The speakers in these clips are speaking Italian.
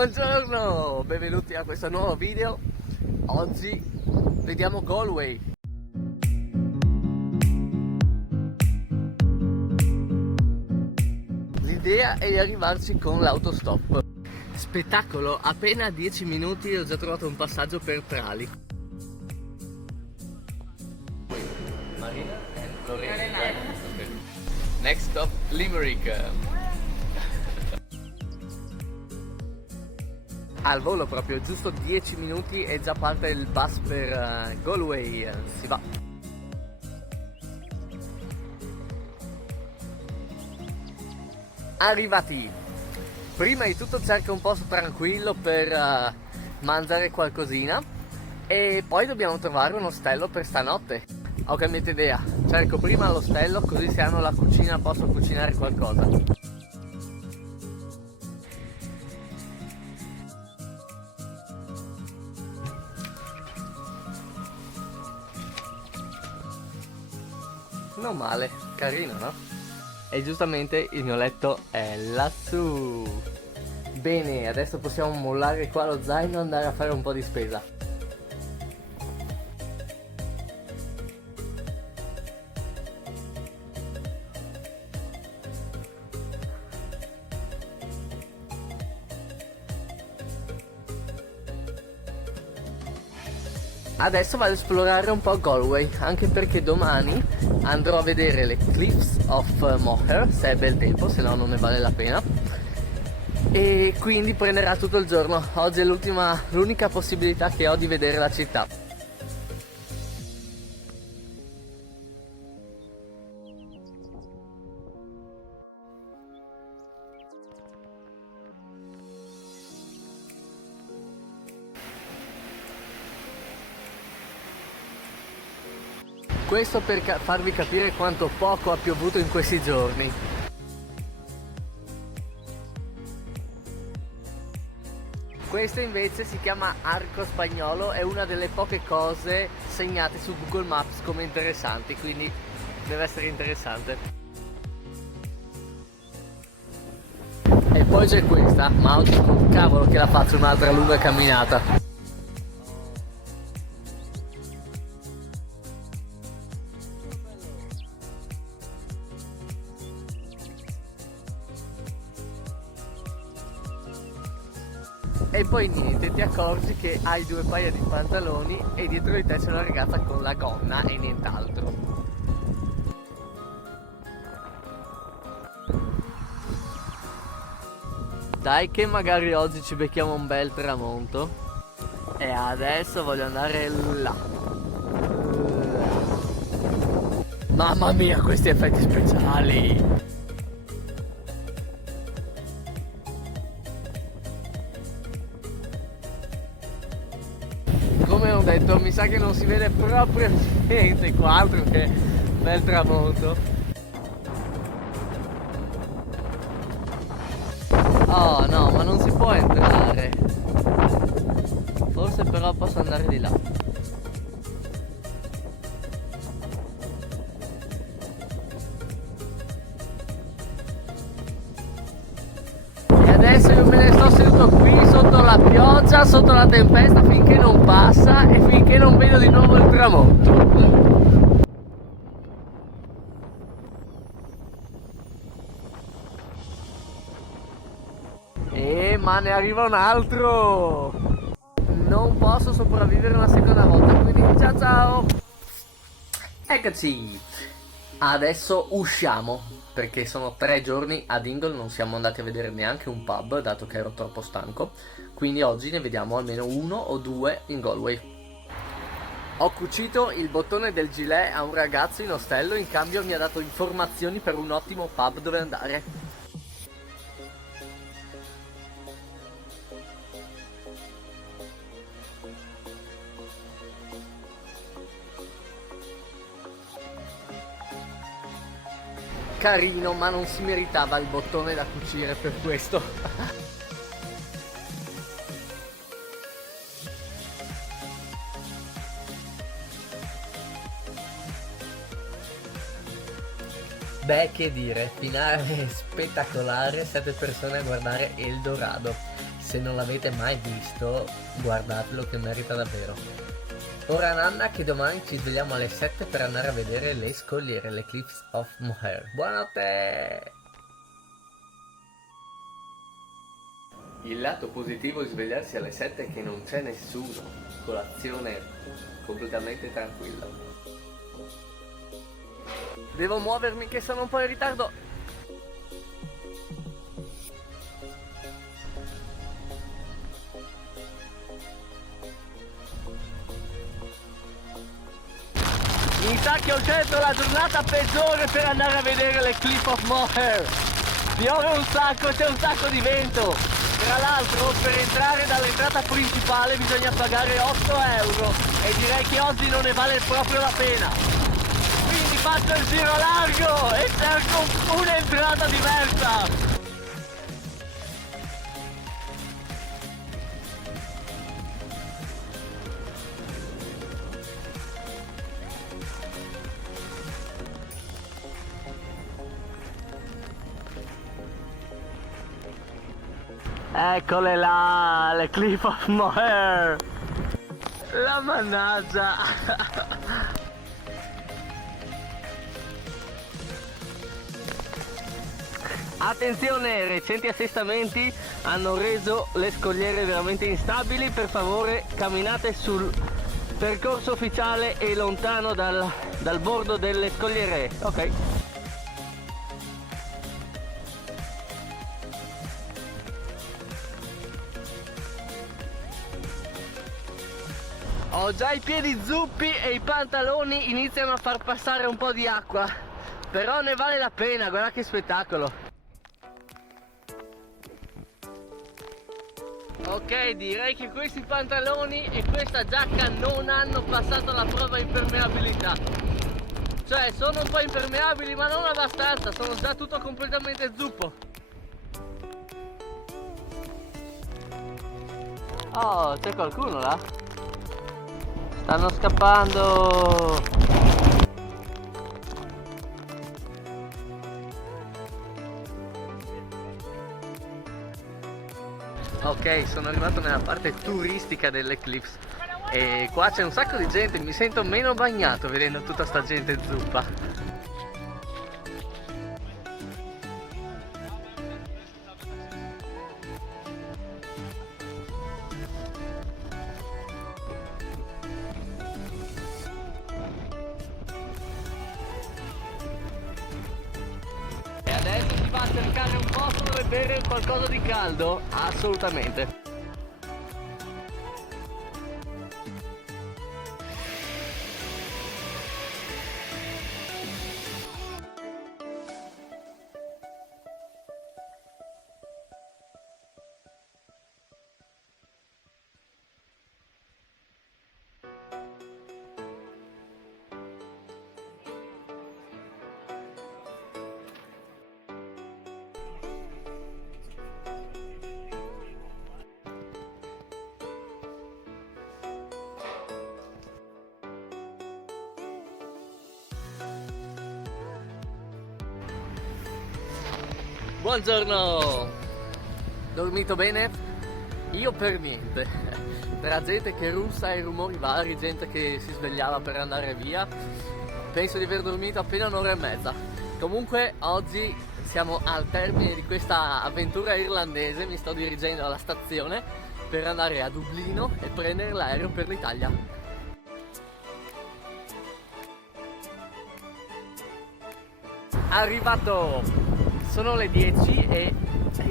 Buongiorno, benvenuti a questo nuovo video. Oggi vediamo Galway. L'idea è di arrivarci con l'autostop. Spettacolo, appena 10 minuti ho già trovato un passaggio per trali. Marina e Lorena. Next stop Limerick. Al volo proprio, giusto 10 minuti e già parte il bus per Galway. Si va. Arrivati. Prima di tutto cerco un posto tranquillo per mangiare qualcosina e poi dobbiamo trovare un ostello per stanotte. Ho cambiato idea, cerco prima l'ostello così se hanno la cucina posso cucinare qualcosa. Non male, carino, no? E giustamente il mio letto è lassù. Bene, adesso possiamo mollare qua lo zaino e andare a fare un po' di spesa. Adesso vado ad esplorare un po' Galway, anche perché domani andrò a vedere le Cliffs of Moher, se è bel tempo, se no non ne vale la pena. E quindi prenderà tutto il giorno. Oggi è l'unica possibilità che ho di vedere la città. Questo per farvi capire quanto poco ha piovuto in questi giorni. Questo invece si chiama Arco Spagnolo, è una delle poche cose segnate su Google Maps come interessanti, quindi deve essere interessante. E poi c'è questa, ma oggi con cavolo che la faccio un'altra lunga camminata. E poi niente, ti accorgi che hai due paia di pantaloni e dietro di te c'è una ragazza con la gonna e nient'altro. Dai che magari oggi ci becchiamo un bel tramonto. E adesso voglio andare là. Mamma mia, questi effetti speciali! Come ho detto, mi sa che non si vede proprio niente qua, altro che bel tramonto. Oh no, ma non si può entrare. Forse però posso andare di là. E adesso io me ne sto seduto qui sotto la pioggia, sotto la tempesta finché non passa e finché non vedo di nuovo il tramonto. Ma ne arriva un altro! Non posso sopravvivere una seconda volta, quindi ciao ciao! Eccoci! Adesso usciamo, perché sono 3 giorni a Dingle, non siamo andati a vedere neanche un pub, dato che ero troppo stanco. Quindi oggi ne vediamo almeno 1 o 2 in Galway. Ho cucito il bottone del gilet a un ragazzo in ostello, in cambio mi ha dato informazioni per un ottimo pub dove andare. Carino, ma non si meritava il bottone da cucire per questo. Beh, che dire, finale spettacolare, 7 persone a guardare Eldorado. se non l'avete mai visto, guardatelo che merita davvero. Ora Nanna che domani ci svegliamo alle 7 per andare a vedere le scogliere, le Cliffs of Moher. Buonanotte! Il lato positivo di svegliarsi alle 7 è che non c'è nessuno, colazione completamente tranquilla. Devo muovermi che sono un po' in ritardo. Mi sa che ho scelto la giornata peggiore per andare a vedere le Cliff of Moher. Piove un sacco, c'è un sacco di vento. Tra l'altro per entrare dall'entrata principale bisogna pagare 8 euro e direi che oggi non ne vale proprio la pena. Quindi faccio il giro largo e cerco un'entrata diversa. Eccole là, le Cliff of Moher! La mannaggia! Attenzione, recenti assestamenti hanno reso le scogliere veramente instabili, per favore camminate sul percorso ufficiale e lontano dal bordo delle scogliere, ok? Ho già i piedi zuppi e i pantaloni iniziano a far passare un po' di acqua, però ne vale la pena, guarda che spettacolo. Ok, direi che questi pantaloni e questa giacca non hanno passato la prova impermeabilità. Cioè sono un po' impermeabili ma non abbastanza, sono già tutto completamente zuppo. Oh, c'è qualcuno là? Stanno scappando! Ok, sono arrivato nella parte turistica delle Cliffs e qua c'è un sacco di gente, mi sento meno bagnato vedendo tutta sta gente zuppa. E adesso si va a cercare un posto dove bere qualcosa di caldo? Assolutamente. Buongiorno! Dormito bene? Io per niente. Tra gente che russa e rumori vari, gente che si svegliava per andare via, penso di aver dormito appena un'ora e mezza. Comunque oggi siamo al termine di questa avventura irlandese, mi sto dirigendo alla stazione per andare a Dublino e prendere l'aereo per l'Italia. Arrivato! Sono le 10 e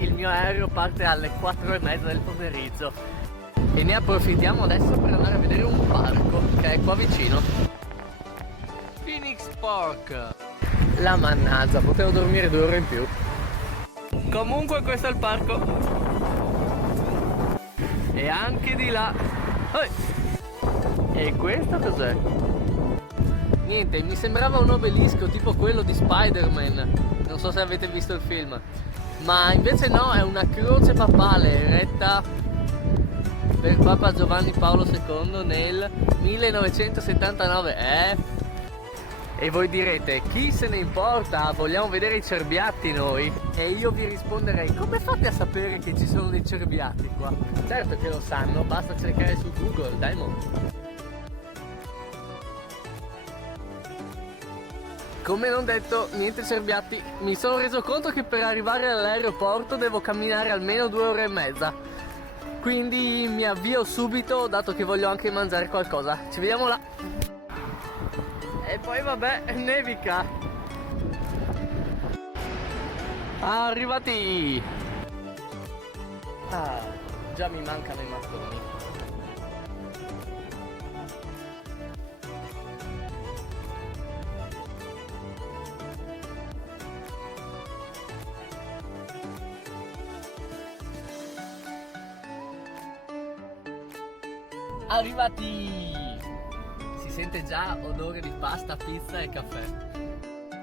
il mio aereo parte alle 4:30 del pomeriggio e ne approfittiamo adesso per andare a vedere un parco che è qua vicino. Phoenix Park. La mannaggia, potevo dormire 2 ore in più. Comunque questo è il parco. E anche di là. E questo cos'è? Niente, mi sembrava un obelisco tipo quello di Spider-Man. Non so se avete visto il film, ma invece no, è una croce papale eretta per Papa Giovanni Paolo II nel 1979. E voi direte, chi se ne importa? Vogliamo vedere i cerbiatti noi? E io vi risponderei, come fate a sapere che ci sono dei cerbiatti qua? Certo che lo sanno, basta cercare su Google, dai mo. Come non detto, niente cerbiatti. Mi sono reso conto che per arrivare all'aeroporto devo camminare almeno 2 ore e mezza. Quindi mi avvio subito, dato che voglio anche mangiare qualcosa. Ci vediamo là. E poi vabbè, nevica. Arrivati. Ah, già mi mancano i mattoni. Arrivati! Si sente già odore di pasta, pizza e caffè.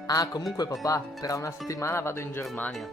Ah, comunque papà, tra una settimana vado in Germania.